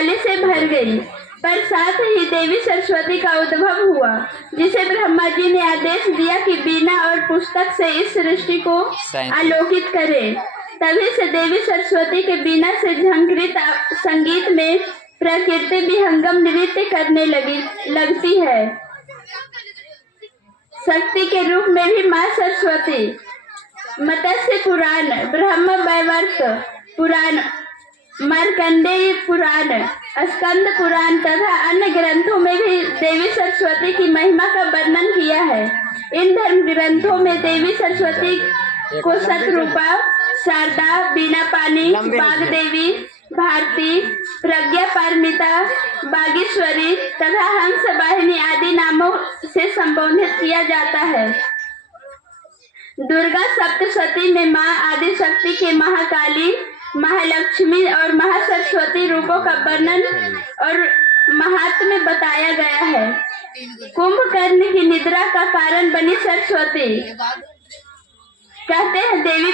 उजाले से भर गई। पर साथ ही देवी सरस्वती का उद्भव हुआ, जिसे ब्रह्मा जी ने आदेश दिया कि बीना और पुस्तक से इस सृष्टि को आलोकित करे। तभी से देवी सरस्वती के बीना से झंकृत संगीत में प्रकृति विहंगम नृत्य करने लगती है। शक्ति के रूप में भी माँ सरस्वती मत्स्य पुराण, ब्रह्म वैवर्त पुराण, मार्कंडेय पुराण, स्कंद पुराण तथा अन्य ग्रंथों में भी देवी सरस्वती की महिमा का वर्णन किया है। इन धर्म ग्रंथों में देवी सरस्वती को शतरूपा, शारदा, बीना पानी, बागदेवी, भारती, प्रज्ञा पारमिता, बागेश्वरी तथा हंस वाहिनी आदि नामों से संबोधित किया जाता है। दुर्गा सप्तशती में माँ आदि शक्ति के महाकाली, महालक्ष्मी और महासरस्वती रूपों का वर्णन और महात्म्य बताया गया है। कुंभकर्ण की निद्रा का कारण बनी सरस्वती। कहते हैं देवी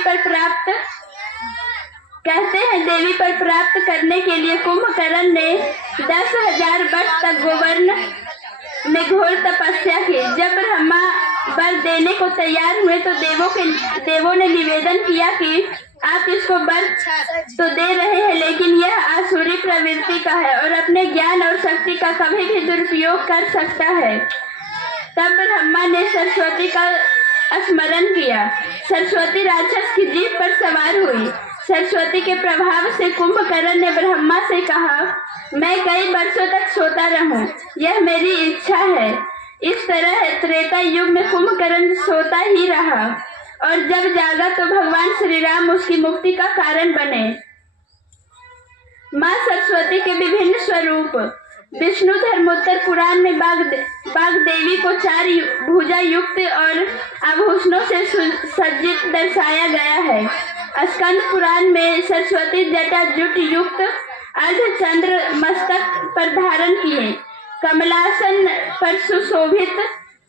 पर प्राप्त करने के लिए कुंभकर्ण ने 10,000 वर्ष तक गोवर्ण में घोर तपस्या की। जब ब्रह्मा वर देने को तैयार हुए तो देवों ने निवेदन किया कि आप इसको वर तो दे रहे हैं, लेकिन यह आसुरी प्रवृत्ति का है और अपने ज्ञान और शक्ति का कभी भी दुरुपयोग कर सकता है। तब ब्रह्मा ने सरस्वती का स्मरण किया। सरस्वती राक्षस की जीभ पर सवार हुई। सरस्वती के प्रभाव से कुंभकर्ण ने ब्रह्मा से कहा, मैं कई वर्षों तक सोता रहूं, यह मेरी इच्छा है। इस तरह त्रेता युग में कुंभकर्ण सोता ही रहा और जब जागा तो भगवान श्री राम उसकी मुक्ति का कारण बने। माँ सरस्वती के विभिन्न स्वरूप। विष्णु धर्मोत्तर पुराण में बागदेवी को 4 भुजा युक्त और आभूषणों से सज्जित दर्शाया गया है। स्कंद पुराण में सरस्वती जटा जुट युक्त अर्धचंद्र मस्तक पर धारण किए, कमलासन पर सुशोभित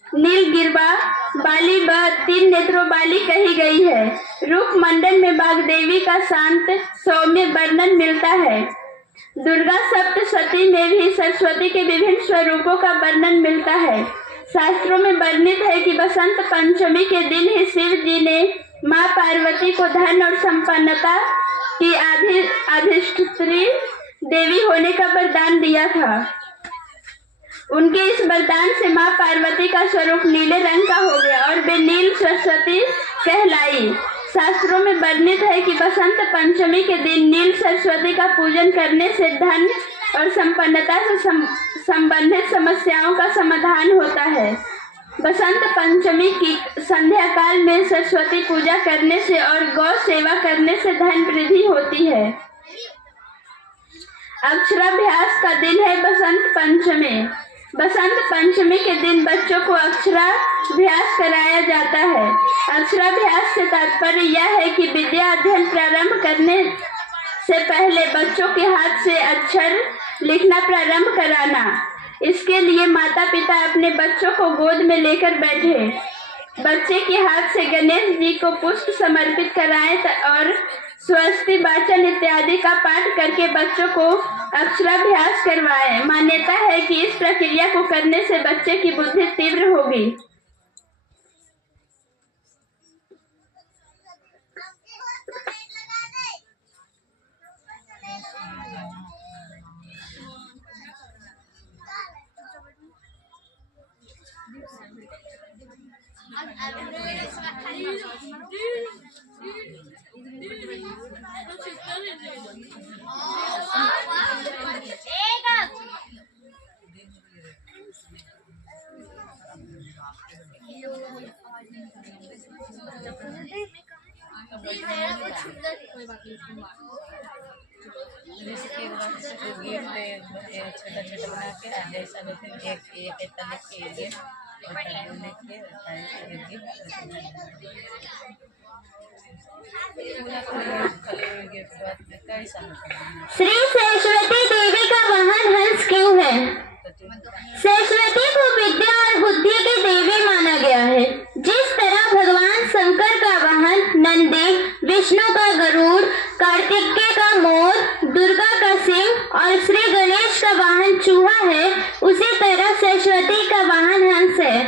नीलगिरवा बाली व 3 नेत्रों वाली कही गई है। रूप मंडल में बागदेवी का शांत सौम्य वर्णन मिलता है। दुर्गा सप्तशती में भी सरस्वती के विभिन्न स्वरूपों का वर्णन मिलता है। शास्त्रों में वर्णित है कि बसंत पंचमी के दिन ही शिव जी ने माँ पार्वती को धन और संपन्नता की अधिष्ठात्री देवी होने का वरदान दिया था। उनके इस वरदान से माँ पार्वती का स्वरूप नीले रंग का हो गया और वे नील सरस्वती कहलाई। शास्त्रों में वर्णित है कि बसंत पंचमी के दिन नील सरस्वती का पूजन करने से धन और संपन्नता से संबंधित समस्याओं का समाधान होता है। बसंत पंचमी की संध्या काल में सरस्वती पूजा करने से और गौ सेवा करने से धन वृद्धि होती है। अक्षराभ्यास का दिन है बसंत पंचमी। बसंत पंचमी के दिन बच्चों को अक्षराभ्यास कराया जाता है। अक्षराभ्यास से तात्पर्य यह है कि विद्या अध्ययन प्रारंभ करने से पहले बच्चों के हाथ से अक्षर लिखना प्रारंभ कराना। इसके लिए माता पिता अपने बच्चों को गोद में लेकर बैठे, बच्चे के हाथ से गणेश जी को पुष्प समर्पित कराएं और स्वस्ति वाचन इत्यादि का पाठ करके बच्चों को अक्षराभ्यास करवाएं। मान्यता है कि इस प्रक्रिया को करने से बच्चे की बुद्धि तीव्र होगी। छोटा बना के ऐसा एक के लिए श्री सरस्वती देवी का वाहन हंस क्यों है? सरस्वती को विद्या और बुद्धि की देवी माना गया है। जिस तरह भगवान शंकर का वाहन नंदी, विष्णु का गरुड़, कार्तिकेय का मोर, दुर्गा का सिंह और श्री गणेश का वाहन चूहा है, उसी तरह सरस्वती का वाहन हंस है।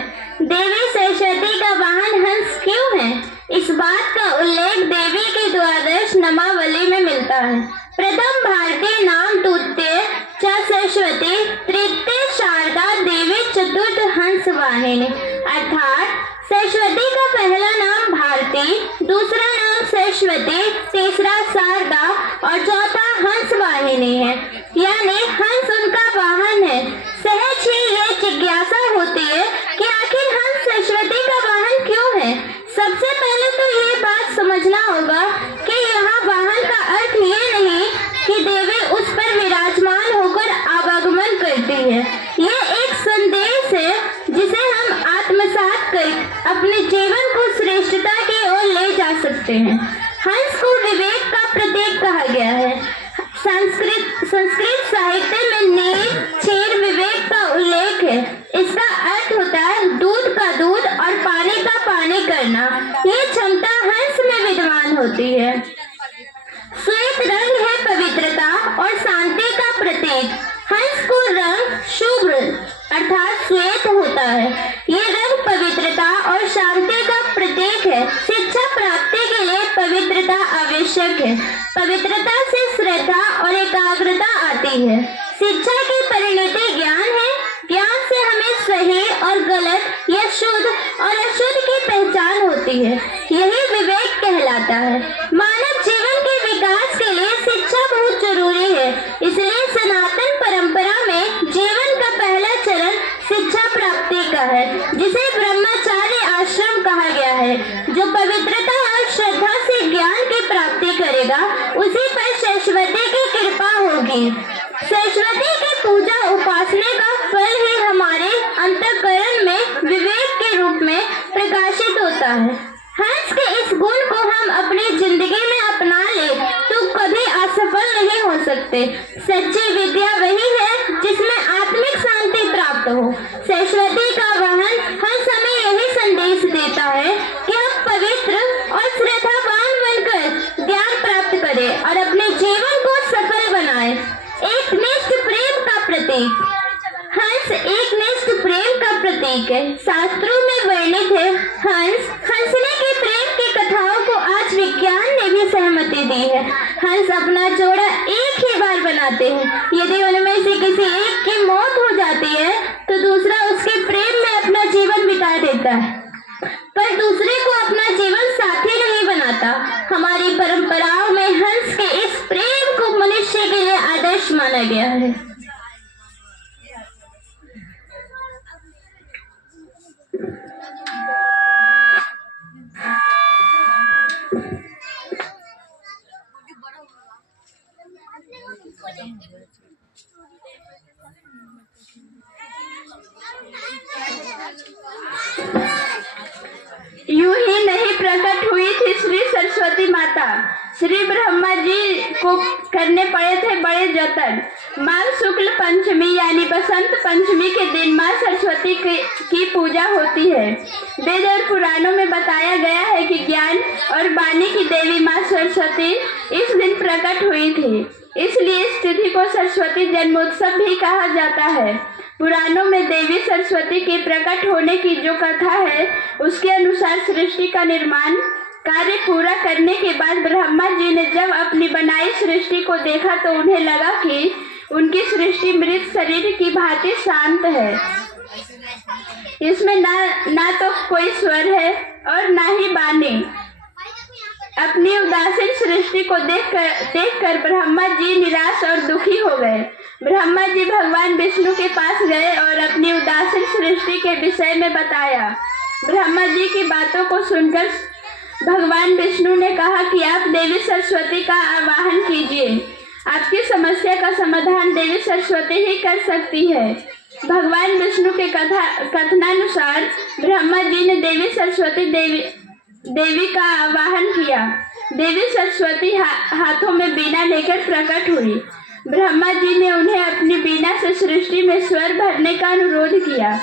देवी सरस्वती का वाहन हंस क्यों है? इस बात का उल्लेख देवी की द्वादश नामावली में मिलता है। प्रथम भारतीय नाम तृतीय च सरस्वती, तृतीय शारदा देवी, चतुर्थ हंस वाहिनी। अर्थात सरस्वती का पहला नाम भारती, दूसरा नाम सरस्वती, तीसरा शारदा और चौथा हंस वाहिनी है, यानी हंस उनका वाहन है। सहज ही ये जिज्ञासा होती है कि आखिर हंस सरस्वती का वाहन क्यों है। सबसे पहले तो ये बात समझना होगा कि यहाँ वाहन का अर्थ ये नहीं कि देवी उस पर विराजमान होकर आवागमन करती है। ये एक संदेश है जिसे हम आत्मसात कर अपने जीवन को श्रेष्ठता की ओर ले जा सकते हैं। हंस को विवेक का प्रतीक कहा गया है। संस्कृत साहित्य में नीर, क्षीर विवेक का उल्लेख है। इसका अर्थ होता है दूध का दूध और पानी का पानी करना। ये क्षमता हंस में विद्यमान होती है। श्वेत रंग है पवित्रता और शांति का प्रतीक। हंस को रंग शुभ अर्थात श्वेत होता है। ये रंग पवित्रता और शांति का प्रतीक है। शिक्षा प्राप्ति के लिए पवित्रता आवश्यक है। पवित्रता से श्रद्धा और एकाग्रता आती है। शिक्षा की परिणति ज्ञान है। ज्ञान से हमें सही और गलत या शुद्ध और अशुद्ध की पहचान होती है। यही विवेक कहलाता है। मानव जीवन के विकास के लिए शिक्षा बहुत जरूरी है। इसलिए सनातन परंपरा में जीवन का पहला चरण शिक्षा प्राप्ति का है, जिसे ब्रह्मचार्य आश्रम कहा गया है। जो पवित्रता और श्रद्धा से ज्ञान की प्राप्ति करेगा, उसी पर सरस्वती की कृपा होगी। सरस्वती की पूजा उपासना का फल ही हमारे अंतःकरण में विवेक के रूप में प्रकाशित होता है। हंस के इस गुण को हम अपनी जिंदगी में अपना ले तो कभी असफल नहीं हो सकते। सच्ची विद्या वही है जिसमें आत्मिक शांति प्राप्त हो। सरस्वती का वाहन हंस हमें यही संदेश देता है कि हम पवित्र और श्रद्धावान बनकर ज्ञान प्राप्त करें और अपने जीवन को सफल बनाएं। एक निष्ठ प्रेम का प्रतीक। हंस एक निष्ठ प्रेम का प्रतीक है। शास्त्रों में वर्णित है हंसने के प्रेम की कथाओं को आज विज्ञान ने भी सहमति दी है। हंस अपना जोड़ा एक ही बार बनाते हैं। यदि उनमें से किसी एक की मौत हो जाती है तो दूसरा उसके प्रेम में अपना जीवन बिता देता है, पर दूसरे को अपना जीवन साथी नहीं बनाता। हमारी परंपराओं में हंस के इस प्रेम को मनुष्य के लिए आदर्श माना गया है। यूं ही नहीं प्रकट हुई थी श्री सरस्वती माता। श्री ब्रह्मा जी को करने पड़े थे बड़े जतन। माघ शुक्ल पंचमी यानी बसंत पंचमी के दिन माँ सरस्वती की पूजा होती है। वेद और पुराणों में बताया गया है कि ज्ञान और वाणी की देवी माँ सरस्वती इस दिन प्रकट हुई थी। इसलिए इस तिथि को सरस्वती जन्मोत्सव भी कहा जाता है। पुराणों में देवी सरस्वती के प्रकट होने की जो कथा है, उसके अनुसार सृष्टि का निर्माण कार्य पूरा करने के बाद ब्रह्मा जी ने जब अपनी बनाई सृष्टि को देखा तो उन्हें लगा कि उनकी सृष्टि मृत शरीर की भांति शांत है। इसमें ना तो कोई स्वर है और ना ही वाणी। अपनी उदासीन सृष्टि को देखकर ब्रह्मा जी निराश और दुखी हो गए। ब्रह्मा जी भगवान विष्णु के पास गए और अपनी उदासीन सृष्टि के विषय में बताया। ब्रह्मा जी की बातों को सुनकर भगवान विष्णु ने कहा कि आप देवी सरस्वती का आवाहन कीजिए। आपकी समस्या का समाधान देवी सरस्वती ही कर सकती है। भगवान विष्णु के कथनानुसार ब्रह्मा जी ने देवी सरस्वती देवी का आवाहन किया। देवी सरस्वती हाथों में बीना लेकर प्रकट हुई। ब्रह्मा जी ने उन्हें अपनी बीना से सृष्टि में स्वर भरने का अनुरोध किया।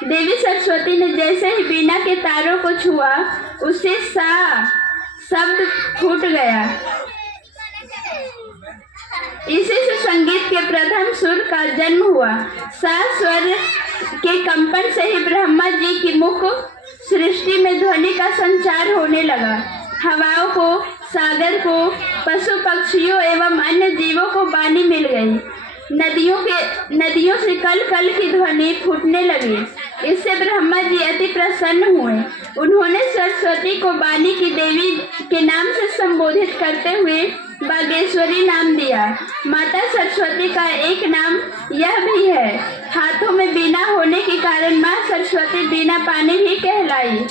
देवी सरस्वती ने जैसे ही बीना के तारों को छुआ, उससे सा शब्द फूट गया। इसी से संगीत के प्रथम सुर का जन्म हुआ। सात स्वर के कंपन से ही ब्रह्मा जी की मुख सृष्टि में ध्वनि का संचार होने लगा। हवाओं को, सागर को, पशु पक्षियों एवं अन्य जीवों को वाणी मिल गई। नदियों से कल कल की ध्वनि फूटने लगी। इससे ब्रह्मा जी अति प्रसन्न हुए। उन्होंने सरस्वती को वाणी की देवी के नाम से संबोधित करते हुए बागेश्वरी नाम दिया। माता सरस्वती का एक नाम यह भी है। हाथों में बीना होने के कारण माँ सरस्वती बीना पानी भी कहलाई।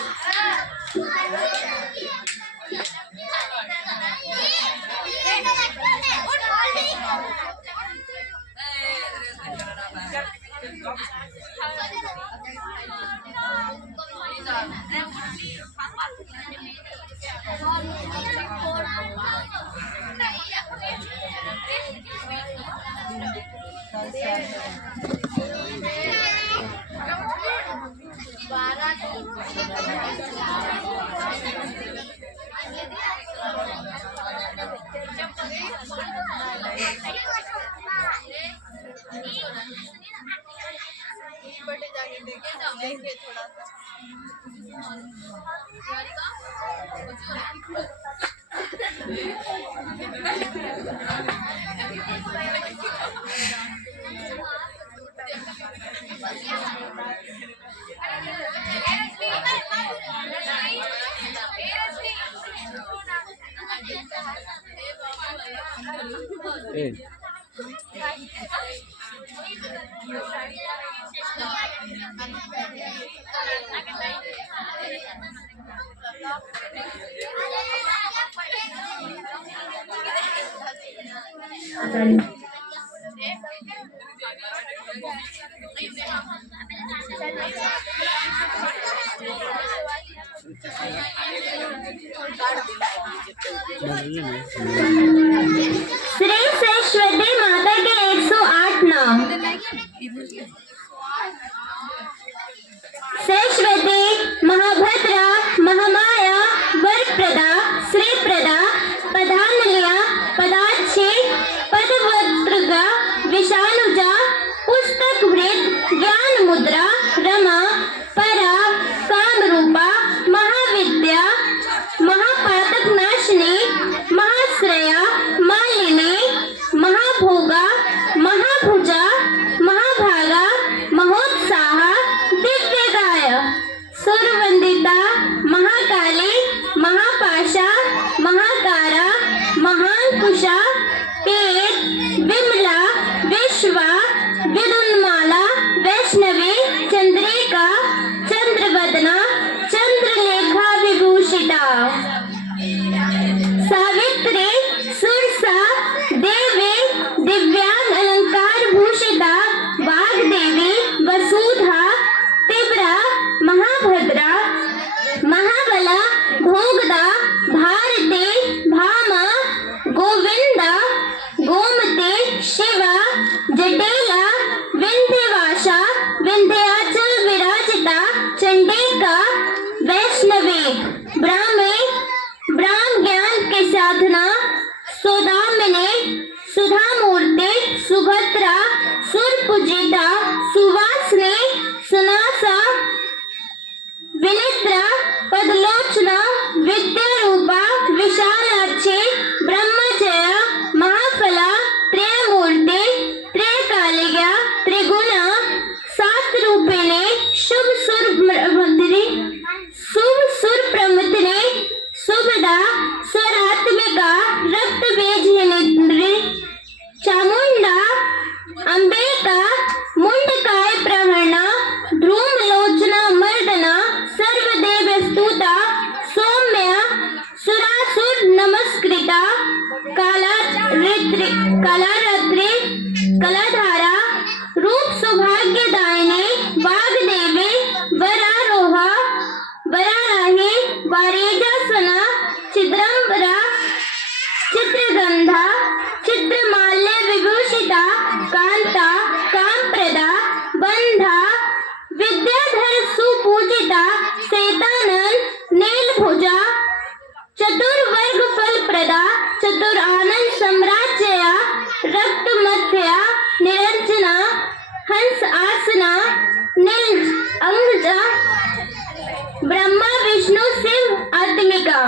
श्री सरस्वती माता के 108 नाम। सरस्वती, महाभद्रा, महामाया, वरप्रदा, श्रीप्रदा, पदानिलया, पदाक्षी, पदवत्त्रगा, विशालुजा, पुस्तकवृत, ज्ञान मुद्रा, रमा, परा, कामरूपा, महाविद्या, महापातक नाशिनी, महाश्रया, मालिनी, महाभोगा, महाभुजा, महाभागा, महोत्साहा, दिव्यगाय, सुरवंदिता, महाकाली, महापाशा, महाकारा, महांकुशा, पेट, विमला, विश्वा, विदुन्माला, वैष्णवी, चंद्रिका, चंद्रवदना, चंद्रलेखा विभूषिता, सावित्री, सुरसा, देवी, दिव्यांग अलंकार भूषिता, वाग्देवी, वसुधा, तिब्रा, महाभद्रा, महाबला, भोगदा, भारती, भामा, गोविंदा, गोमती, शिवा, जटेला, विंध्यवासा, विंध्याचल विराजिता, चंडिका, वैष्णवी, ब्राह्मी, ब्रह्म ज्ञान की साधना, सौदामिनी, सुधा मूर्ति, सुभद्रा, सुरपूजिता, सुवासनी, सुनासा, विनिद्रा, पदलोचना, विद्यारूपा, विशालाक्षी, ब्रह्मजया, महाफला, त्रयमूर्ति, त्रयकालिका, त्रिगुणा, सात रूपिणी, शुभ सुर प्रमथिनी, सुभदा, स्वरात्मिका, रक्त बीजनित्री, चामुंडा, अंबिका, मुंडकाय प्रहरणा, ध्रूमलोचना मर्दना, सर्वदेव स्तुता, सौम्या, सुरासुर नमस्कृता, कालारात्रि, कलाधारा, रूप सौभाग्यदायिनी, वाग्देवी, वरारोहा, वराराही, वारेजासना, चिद्रंबरा, चित्रगंधा, चित्रमाल्य विभूषिता, कांता, कामप्रदा, बंधा, विद्याधर सुपूजिता, श्वेतानंद, नीलभुजा, चतुर्वर्ग फल प्रदा, चतुरानंद सम्राज्या, रक्त व्यंजना, हंस आसना, नील अंगजा, ब्रह्मा विष्णु शिव आत्मिका।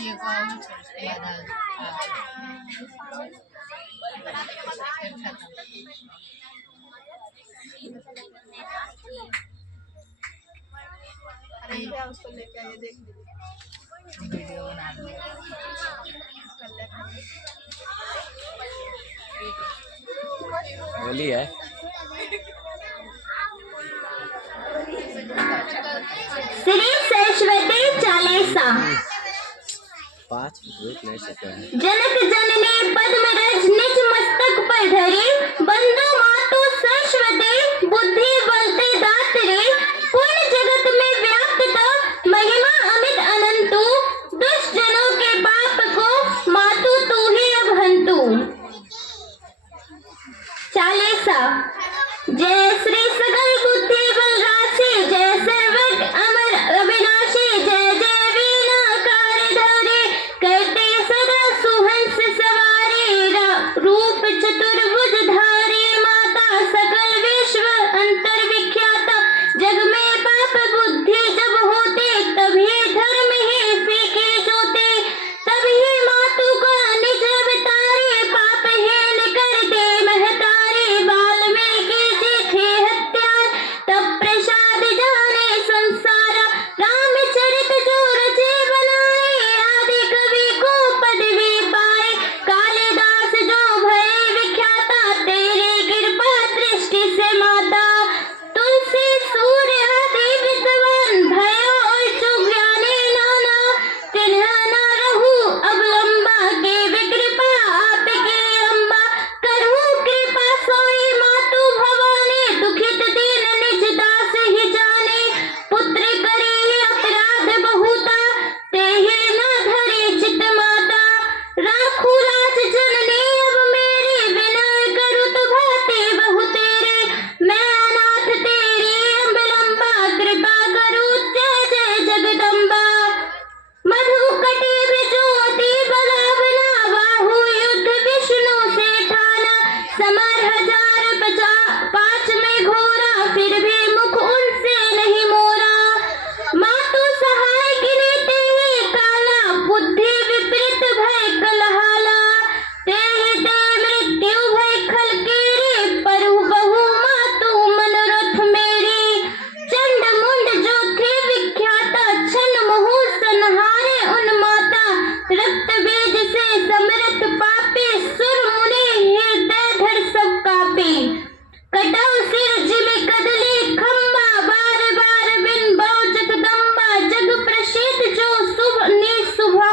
ये कौन उसके बाद उसको लेके आइए देख वीडियो बना लो। होली है। श्री सरस्वती चालीसा। 5 रुक नहीं सकते हैं। जनक जननी पद्मरज निज मस्तक पर धरी, बंदो मातु सरस्वती बुद्धि बलते दात्री, पूर्ण जगत में व्याप्त तो महिमा अमित अनंतु, दुष्ट जनों के पाप को मातु तू ही अब हंतु। चालीसा। जय श्री सकल बुद्धि बल राशि, जय सर्वज्ञ अमर अविनाशी, जय जय वीणा कारधरी, करते सदा सुहंस सवारी, रूप चतुर्भुज धारी, माता सकल विश्व अंतर विख्याता, जग में पाप बुद्धि जब होते, तभी धर्म ही फीके जोते, तभी मातु का निज अवतारी, पाप हीन करते महतारी, वाल्मीकि जी थे हत्यार, तब प्रसाद जाने संसारा, रामचरित जो रचे बनाए, आदि कवि को पदवी पाए, कालिदास जो भये विख्याता, तेरे कृपा दृष्टि से माता, तुलसी सूर्य आदि विद्वान, भयो और जो ज्ञानी नाना, तिन्ह न रहू अवलंबा, के विकृपा आपके अम्बा, करहु कृपा सोई मातु भवानी, दुखित दीन निज दास ही जाने, पुत्र करी अपराध बहुता, तेहि न धरी चित माता, राखू राज जननी अब मेरी, विनय करुत भाति बहु तेरे, मैं अनाथ तेरी अवलंबा, कृपा करू जय जय जगदम्बा। मधु कटी बिजोती बगावना, बाहु युद्ध विष्णु से ठाना, समर 1000 में घोरा, फिर भी मुख उनसे नहीं मोरा, मातु सहाय गिनते ही काला, बुद्धि विपरीत भय कलहाला, तेहि ते मृत्यु भय खलकेरे, परु बहु मातु मनोरथ मेरी, चंड मुंड जो थे विख्याता, छन मोह संहारे उन माता, रक्त बीज से समरथ पापी, सुर मुनि हृदय धर सब कापी, कटौ सिर जिमि कदली खंबा, बार बार बिन बौ जगदम्बा, जग प्रसिद्ध जो शुभ निशुभा,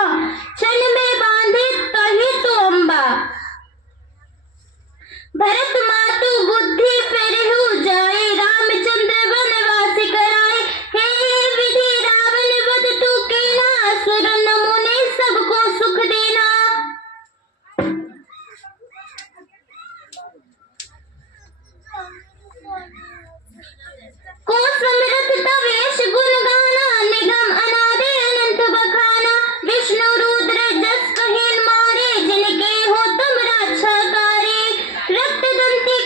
छन में बांधे तही तो अम्बा, भरत मातु बुद्धि फेरहु जाए, रामचंद्र वनवास कराए, हे विधि रावण वध तू कीना, सुर नमुने सबको सुख देना। को समरथ तब यश गुण गाना, निगम अनादि अनंत बखाना, विष्णु रुद्र जस कहीन मारे, जिनके हो तुम रक्षाकारी, रक्त दंती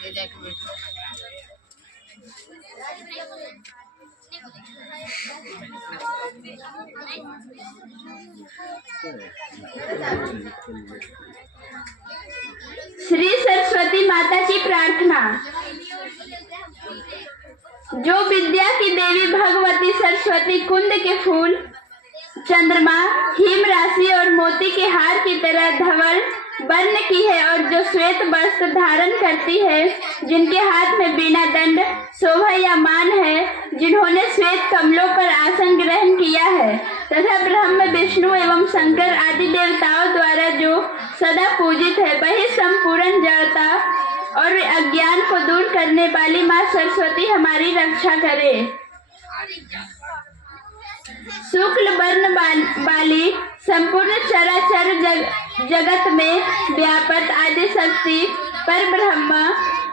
ये जाके बैठो। श्री सरस्वती माता की प्रार्थना। जो विद्या की देवी भगवती सरस्वती कुंद के फूल, चंद्रमा, हिम राशि और मोती के हार की तरह धवल वर्ण की है और जो श्वेत वस्त्र धारण करती है, जिनके हाथ में बीना दंड, शोभा या मान है, जिन्होंने श्वेत कमलों पर आसन ग्रहण किया है तथा ब्रह्म, विष्णु एवं शंकर आदि देवताओं द्वारा जो सदा पूजित है, वही संपूर्ण जड़ता और अज्ञान को दूर करने वाली माँ सरस्वती हमारी रक्षा करे। शुक्ल वर्ण वाली संपूर्ण चराचर जगत में व्यापक आदि शक्ति पर ब्रह्म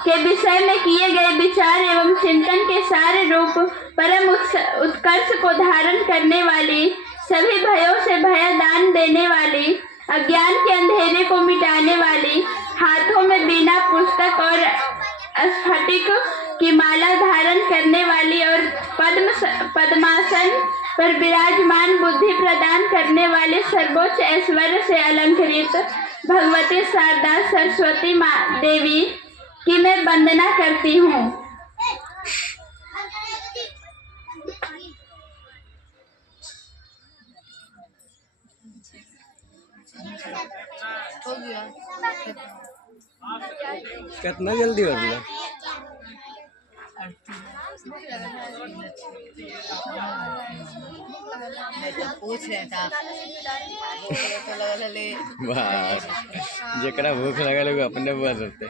के विषय में किए गए विचार एवं चिंतन के सारे रूप परम उत्कर्ष को धारण करने वाली, सभी भयों से भयदान देने वाली, अज्ञान के अंधेरे को मिटाने वाली, हाथों में बीना, पुस्तक और स्फटिक की माला धारण करने वाली और पद्मासन पर विराजमान, बुद्धि प्रदान करने वाले, सर्वोच्च ऐश्वर्य से अलंकृत भगवती शारदा सरस्वती माँ देवी की मैं वंदना करती हूँ। हो गया। कितना जल्दी हो गया? मैं तो पूछ रहा था तो लगा ले बस जकरा भूख लगा लोग अपने बोल सकते।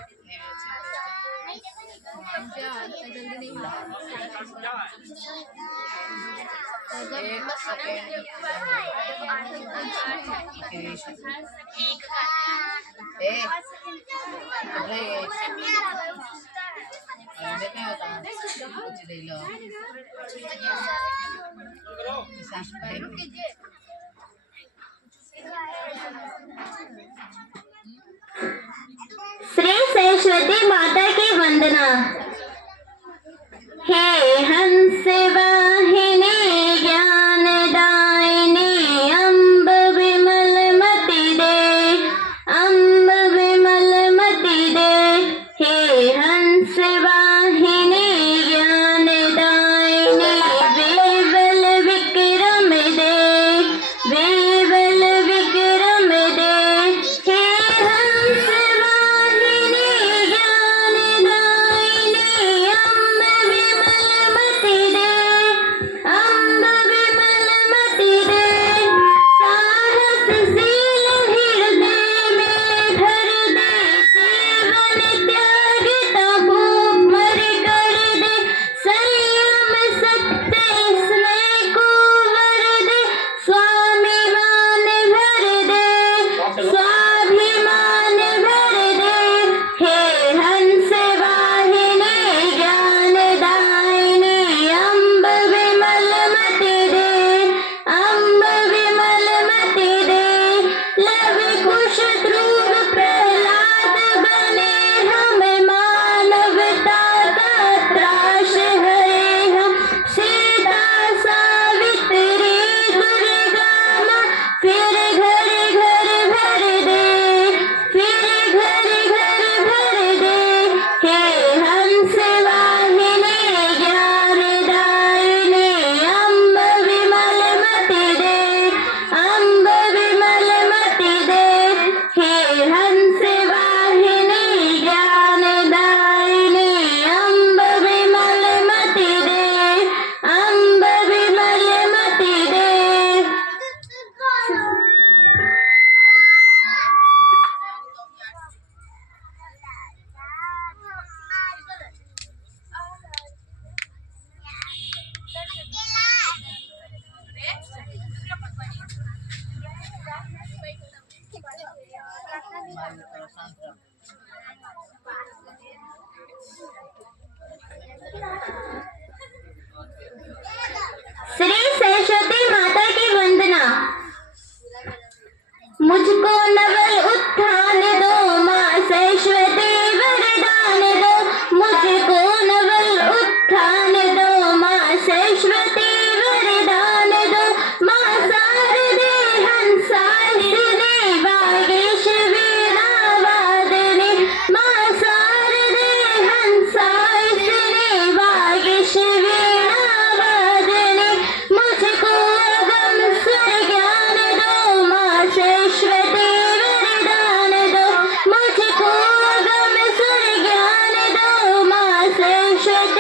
एक सेकंड देखे होता कुछ दे लो श्री सरस्वती माता की वंदना। हे हंस वाहिनी ज्ञान दायिनी अम्ब विमल मति दे, अम्ब विमल मति दे। हे हंस वाहिनी ज्ञान दायिनी वेवल विक्रम दे, वेवल विक्रम दे। हे हंस वाहिनी ज्ञान दायिनी अम्ब विमल मति दे, श्री सरस्वती माता की वंदना। मुझको नवल उत्थान दो, माँ सरस्वती वरदान दो। मुझको नवल उत्थान दो, माँ सरस्वती वरदान दो। माँ शारदे हंसासिनी वागीश्वरी वादिनी। माँ शारदे हंसासिनी वागीश्वरी वादिनी। मुझको अगम सुर ज्ञान दो, माँ सरस्वती वरदान दो। मुझको अगम सुर ज्ञान दो, माँ सरस्वती